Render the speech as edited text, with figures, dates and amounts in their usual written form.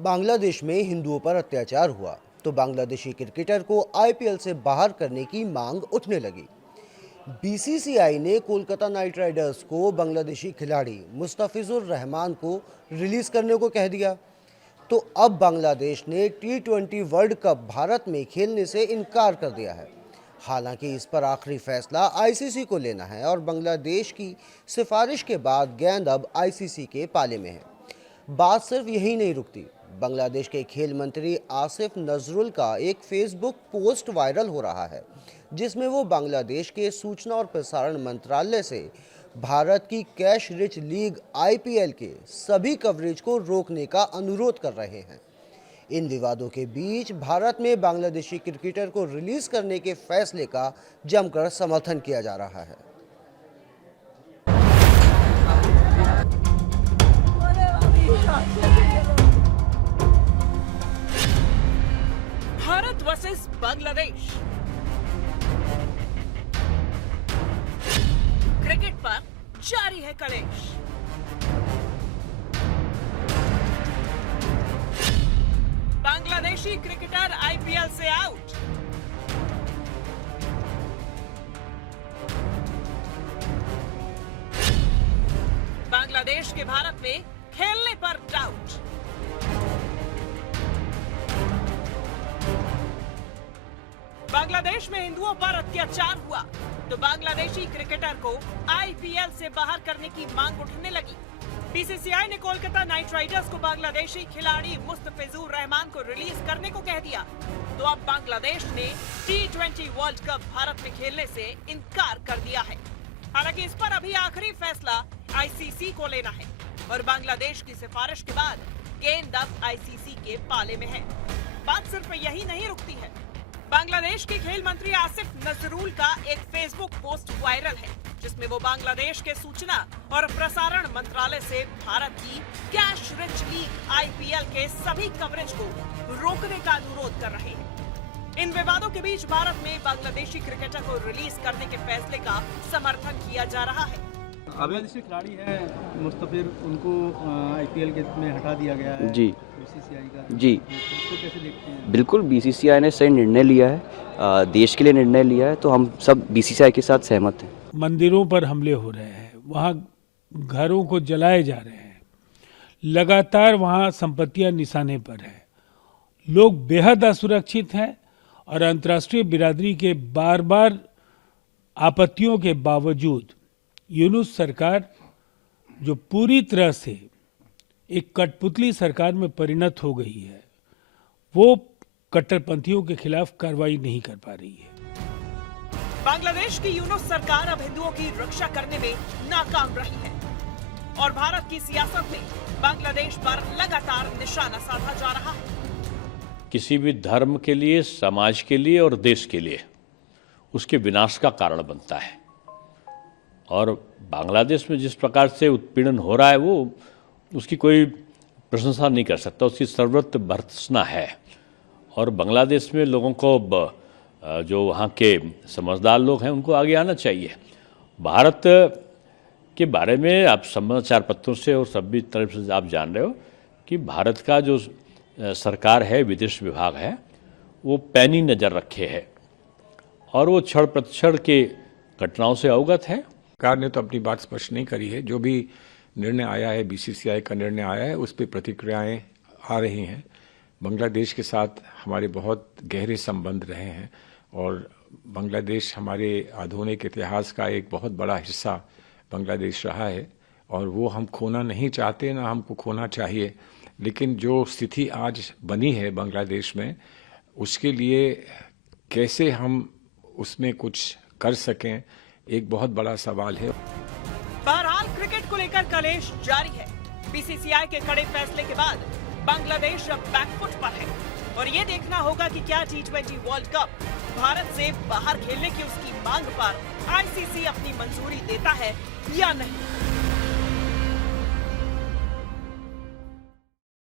बांग्लादेश में हिंदुओं पर अत्याचार हुआ तो बांग्लादेशी क्रिकेटर को आईपीएल से बाहर करने की मांग उठने लगी। बीसीसीआई ने कोलकाता नाइट राइडर्स को बांग्लादेशी खिलाड़ी मुस्तफिजुर रहमान को रिलीज करने को कह दिया। तो अब बांग्लादेश ने T20 वर्ल्ड कप भारत में खेलने से इनकार कर दिया है। हालांकि इस पर आखिरी फैसला आईसीसी को लेना है और बांग्लादेश की सिफारिश के बाद गेंद अब आईसीसी के पाले में है। बात सिर्फ यही नहीं रुकती। बांग्लादेश के खेल मंत्री आसिफ नजरुल का एक फेसबुक पोस्ट वायरल हो रहा है, जिसमें वो बांग्लादेश के सूचना और प्रसारण मंत्रालय से भारत की कैश रिच लीग आईपीएल के सभी कवरेज को रोकने का अनुरोध कर रहे हैं। इन विवादों के बीच भारत में बांग्लादेशी क्रिकेटर को रिलीज करने के फैसले का जमकर समर्थन किया जा रहा है। भारत वर्सेस बांग्लादेश। क्रिकेट पर जारी है कलेश। बांग्लादेशी क्रिकेटर आईपीएल से आउट। बांग्लादेश के भारत में खेलने पर डाउट। बांग्लादेश में हिंदुओं पर अत्याचार हुआ तो बांग्लादेशी क्रिकेटर को आईपीएल से बाहर करने की मांग उठने लगी। बीसीसीआई ने कोलकाता नाइट राइडर्स को बांग्लादेशी खिलाड़ी मुस्तफिजुर रहमान को रिलीज करने को कह दिया। तो अब बांग्लादेश ने T20 वर्ल्ड कप भारत में खेलने से इनकार कर दिया है। हालांकि इस पर अभी आखिरी फैसला आईसीसी को लेना है और बांग्लादेश की सिफारिश के बाद गेंद अब आईसीसी के पाले में है। बात सिर्फ यही नहीं रुकती है। बांग्लादेश के खेल मंत्री आसिफ नजरुल का एक फेसबुक पोस्ट वायरल है, जिसमें वो बांग्लादेश के सूचना और प्रसारण मंत्रालय से भारत की कैश रिच लीग आईपीएल के सभी कवरेज को रोकने का अनुरोध कर रहे हैं। इन विवादों के बीच भारत में बांग्लादेशी क्रिकेटर को रिलीज करने के फैसले का समर्थन किया जा रहा है। बांग्लादेशी खिलाड़ी है मुस्तफिर, उनको आईपीएल के में हटा दिया गया है जी बीसीसीआई का। जी इसको कैसे देखते हैं? बिल्कुल, बीसीसीआई ने सही निर्णय लिया है, देश के लिए निर्णय लिया है, तो हम सब बीसीसीआई के साथ सहमत हैं। मंदिरों पर हमले हो रहे हैं, वहाँ घरों को जलाए जा रहे हैं, लगातार वहाँ संपत्तियां निशाने पर है, लोग बेहद असुरक्षित हैं और अंतर्राष्ट्रीय बिरादरी के बार बार आपत्तियों के बावजूद यूनुस सरकार, जो पूरी तरह से एक कठपुतली सरकार में परिणत हो गई है, वो कट्टरपंथियों के खिलाफ कार्रवाई नहीं कर पा रही है। बांग्लादेश की यूनुस सरकार अब हिंदुओं की रक्षा करने में नाकाम रही है और भारत की सियासत में बांग्लादेश पर लगातार निशाना साधा जा रहा है। किसी भी धर्म के लिए, समाज के लिए और देश के लिए उसके विनाश का कारण बनता है। और बांग्लादेश में जिस प्रकार से उत्पीड़न हो रहा है, वो उसकी कोई प्रशंसा नहीं कर सकता, उसकी सर्वत्र भर्त्सना है। और बांग्लादेश में लोगों को, जो वहाँ के समझदार लोग हैं, उनको आगे आना चाहिए। भारत के बारे में आप समाचार पत्रों से और सभी तरफ से आप जान रहे हो कि भारत का जो सरकार है, विदेश विभाग है, वो पैनी नज़र रखे है और वो क्षण प्रतिक्षण के घटनाओं से अवगत है। सरकार ने तो अपनी बात स्पष्ट नहीं करी है। जो भी निर्णय आया है, बीसीसीआई का निर्णय आया है, उस पर प्रतिक्रियाएं आ रही हैं। बांग्लादेश के साथ हमारे बहुत गहरे संबंध रहे हैं और बांग्लादेश हमारे आधुनिक इतिहास का एक बहुत बड़ा हिस्सा बांग्लादेश रहा है और वो हम खोना नहीं चाहते, ना हमको खोना चाहिए। लेकिन जो स्थिति आज बनी है बांग्लादेश में, उसके लिए कैसे हम उसमें कुछ कर सकें, एक बहुत बड़ा सवाल है। बहरहाल क्रिकेट को लेकर कलेश जारी है। बीसीसीआई के कड़े फैसले के बाद बांग्लादेश अब बैकफुट पर है और ये देखना होगा कि क्या T20 वर्ल्ड कप भारत से बाहर खेलने की उसकी मांग पर आईसीसी अपनी मंजूरी देता है या नहीं।